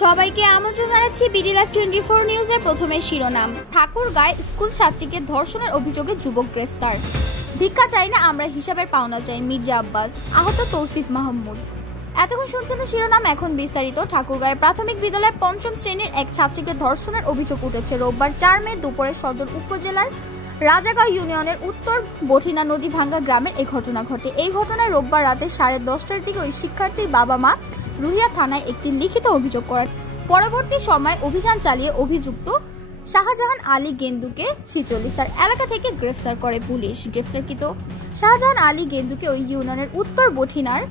সবাইকে আমন্ত্রণ জানাচ্ছি বিডি লাইভ 24 নিউজের প্রথমে শিরোনাম। ঠাকুরগাঁয় স্কুল ছাত্রীকে ধর্ষণের অভিযোগে যুবক গ্রেফতার। ভিক্ষা চাই না, আমরা হিসাবের পাওনা চাই, মির্জা আব্বাস। আহত তৌসিফ মাহমুদ। এতক্ষণ শুনছেন শিরোনাম, এখন বিস্তারিত। ঠাকুরগাঁয় প্রাথমিক বিদ্যালয়ের ৫ম শ্রেণীর এক ছাত্রীকে ধর্ষণের অভিযোগ উঠেছে। রোববার ৪ মে দুপুরে সদর উপজেলার রাজাগাঁও ইউনিয়নের উত্তর বঠিনা নদী ভাঙ্গা গ্রামের এই ঘটনা ঘটে। এই ঘটনায় রোববার রাতে 10:30টার দিকে ওই শিক্ষার্থীর বাবা মা রুহিয়া থানায় একটি লিখিত অভিযোগ করেন। পরবর্তী সময় অভিযান চালিয়ে অভিযুক্ত শাহজাহান আলী গেন্দুকে 46 তার এলাকা থেকে গ্রেফতার করে পুলিশ। গ্রেফতারকৃত শাহজাহান আলী গেন্দুকে ওই ইউনিয়নের উত্তর বঠিনার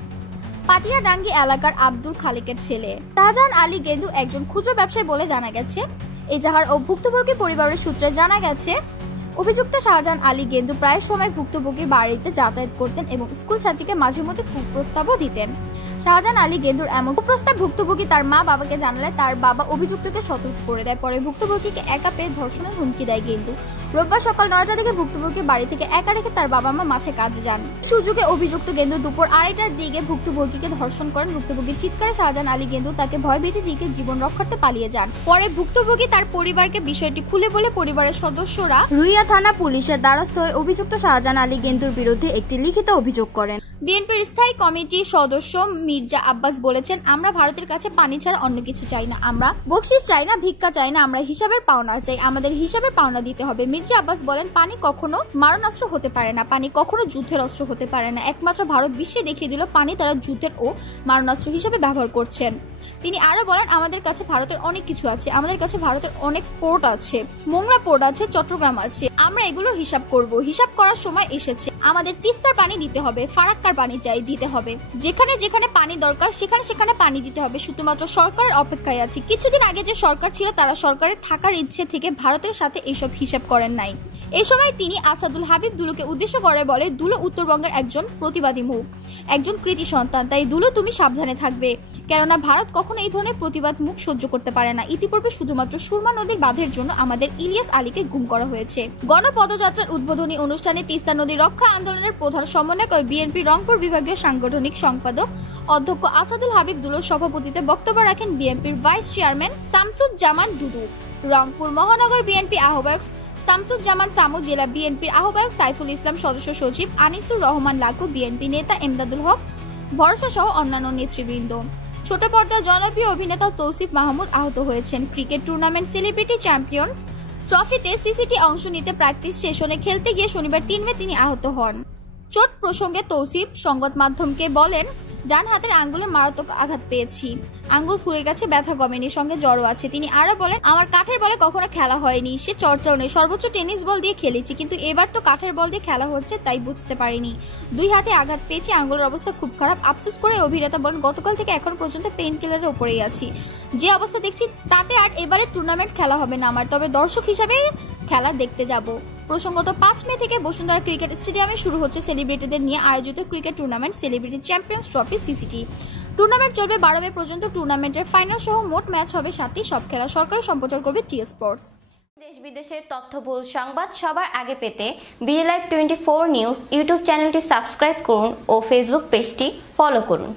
পাটিয়াডাঙ্গি এলাকার আব্দুল খালেকের ছেলে। শাহজাহান আলী গেন্দু একজন খুচরো ব্যবসায়ী বলে জানা গেছে। এজাহার ও ভুক্তভোগী পরিবারের সূত্রে জানা গেছে, অভিযুক্ত শাহজাহান আলী গেন্দু প্রায় সময় ভুক্তভোগীর বাড়িতে যাতায়াত করতেন এবং স্কুল ছাত্রীকে মাঝে মধ্যে কুপ্রস্তাবও দিতেন। শাহজাহান আলী গেন্দুর এমন কুপ্রস্তাব ভুক্তভোগী তার মা বাবাকে জানালে তার বাবা অভিযুক্তকে সতর্ক করে দেয়। পরে ভুক্তভোগীকে একা পেয়ে ধর্ষণের হুমকি দেয় গেন্দু। রোববার সকাল 9টা থেকে ভুক্তভোগী বাড়ি থেকে একা রেখে তার বাবা মা মাঠে কাজে যান। সুযোগে অভিযুক্ত গেন্দু দুপুর 2:30টার দিকে ভুক্তভোগীকে ধর্ষণ করেন। ভুক্তভোগীর চিৎকারে শাহজাহান আলী গেন্দু তাকে ভয়ভীতি দিকে জীবন রক্ষার্থে পালিয়ে যান। পরে ভুক্তভোগী তার পরিবারকে বিষয়টি খুলে বলে পরিবারের সদস্যরা রুইয়া থানা পুলিশের দ্বারস্থ হয়ে অভিযুক্ত শাহজাহান আলী গেন্দুর বিরুদ্ধে একটি লিখিত অভিযোগ করেন। বিএনপির স্থায়ী কমিটির সদস্য মির্জা আব্বাস বলেছেন, আমরা ভারতের কাছে পানি ছাড়া অন্য কিছু চাই না, আমরা বকশিশ চাই না, ভিক্ষা চাই না, আমরা হিসাবের পাওনা চাই, আমাদের হিসাবের পাওনা দিতে হবে। মির্জা আব্বাস বলেন, পানি কখনো মারণাস্ত্র হতে পারে না, পানি কখনো যুদ্ধের অস্ত্র হতে পারে না। একমাত্র ভারত বিশ্বে দেখিয়ে দিল পানি তারা যুদ্ধের ও মারণাস্ত্র হিসেবে ব্যবহার করছেন। তিনি আরো বলেন, আমাদের কাছে ভারতের অনেক কিছু আছে, আমাদের কাছে ভারতের অনেক পোর্ট আছে, মোংলা পোর্ট আছে, চট্টগ্রাম আছে, আমরা এগুলোর হিসাব করব। হিসাব করার সময় এসেছে, আমাদের তিস্তার পানি দিতে হবে, ফারাক্কার পানি চাই দিতে হবে, যেখানে যেখানে পানি দরকার সেখানে সেখানে পানি দিতে হবে। শুধুমাত্র সরকারের অপেক্ষায় আছি। কিছুদিন আগে যে সরকার ছিল তারা সরকারের থাকার ইচ্ছে থেকে ভারতের সাথে এইসব হিসাব করেন নাই। এই সময় তিনি আসাদুল হাবিব দুলুকে উদ্দেশ্য করে বলে, দুলু উত্তরবঙ্গের একজন প্রতিবাদী মুখ, একজন কৃতি সন্তান, তাই দুলু তুমি সাবধানে থাকবে, কেননা ভারত কখনো এই ধরনের প্রতিবাদ মুখ সহ্য করতে পারে না। ইতিপূর্বে শুধুমাত্র সুরমা নদীর বাঁধের জন্য আমাদের ইলিয়াস আলীকে গুম করা হয়েছে। গণপদযাত্রার উদ্বোধনী অনুষ্ঠানে তিস্তা নদী রক্ষা আন্দোলনের প্রধান সমন্বয়ক ও বিএনপি রংপুর বিভাগীয় সাংগঠনিক সম্পাদক অধ্যক্ষ আসাদুল হাবিব দুলুর সভাপতিত্বে বক্তব্য রাখেন বিএনপির ভাইস চেয়ারম্যান শামসুজ্জামান দুদু, রংপুর মহানগর বিএনপি আহ্বায়ক শামসুজ্জামান সামু, জেলা বিএনপির আহ্বায়ক সাইফুল ইসলাম, সদস্য সচিব আনিসুর রহমান লাকু, বিএনপি নেতা এমদাদুল হক ভরসা সহ অন্যান্য নেতৃবৃন্দ। ছোট পর্দার জনপ্রিয় অভিনেতা তৌসিফ মাহমুদ আহত হয়েছেন। ক্রিকেট টুর্নামেন্ট সেলিব্রিটি চ্যাম্পিয়ন্স ট্রফিতে সিসিটি অংশ নিতে প্র্যাকটিস সেশনে খেলতে গিয়ে শনিবার 3 মে তিনি আহত হন। চোট প্রসঙ্গে তৌসিফ সংবাদ মাধ্যমকে বলেন, ডান হাতের আঙ্গুলে মারাত্মক আঘাত পেয়েছি, আঙ্গুল ফুলে গেছে, ব্যথা কমেনি, সঙ্গে জ্বরও আছে। তিনি আরো বলেন, আমার কাঠের বলে কখনো খেলা হয়নি, সে চর্চাও নেই, সর্বোচ্চ টেনিস বল দিয়ে খেলেছি, কিন্তু এবার তো কাঠের বল দিয়ে খেলা হচ্ছে, তাই বুঝতে পারিনি। 2 হাতে আঘাত পেয়েছি, আঙ্গুলের অবস্থা খুব খারাপ। আফসোস করে অভিনেতা বলেন, গতকাল থেকে এখন পর্যন্ত পেইন কিলারের উপরেই আছি, যে অবস্থা দেখছি তাতে আর এবারে টুর্নামেন্ট খেলা হবে না আমার, তবে দর্শক হিসাবে খেলা দেখতে যাব। প্রসঙ্গত 5 মে থেকে বসুন্ধরা ক্রিকেট স্টেডিয়ামে শুরু হচ্ছে সেলিব্রিটিদের নিয়ে আয়োজিত cricket tournament celebrity champions trophy CCT. Tournament চলবে 12 মে পর্যন্ত। টুর্নামেন্টের ফাইনাল সহ মোট ম্যাচ হবে 7টি। সব খেলা সরকারি সম্প্রচার করবে টি স্পোর্টস। দেশ বিদেশের তথ্যবহুল সংবাদ সবার আগে পেতে বিডি লাইভ 24 নিউজ ইউটিউব চ্যানেলটি সাবস্ক্রাইব করুন ও ফেসবুক পেজটি ফলো করুন।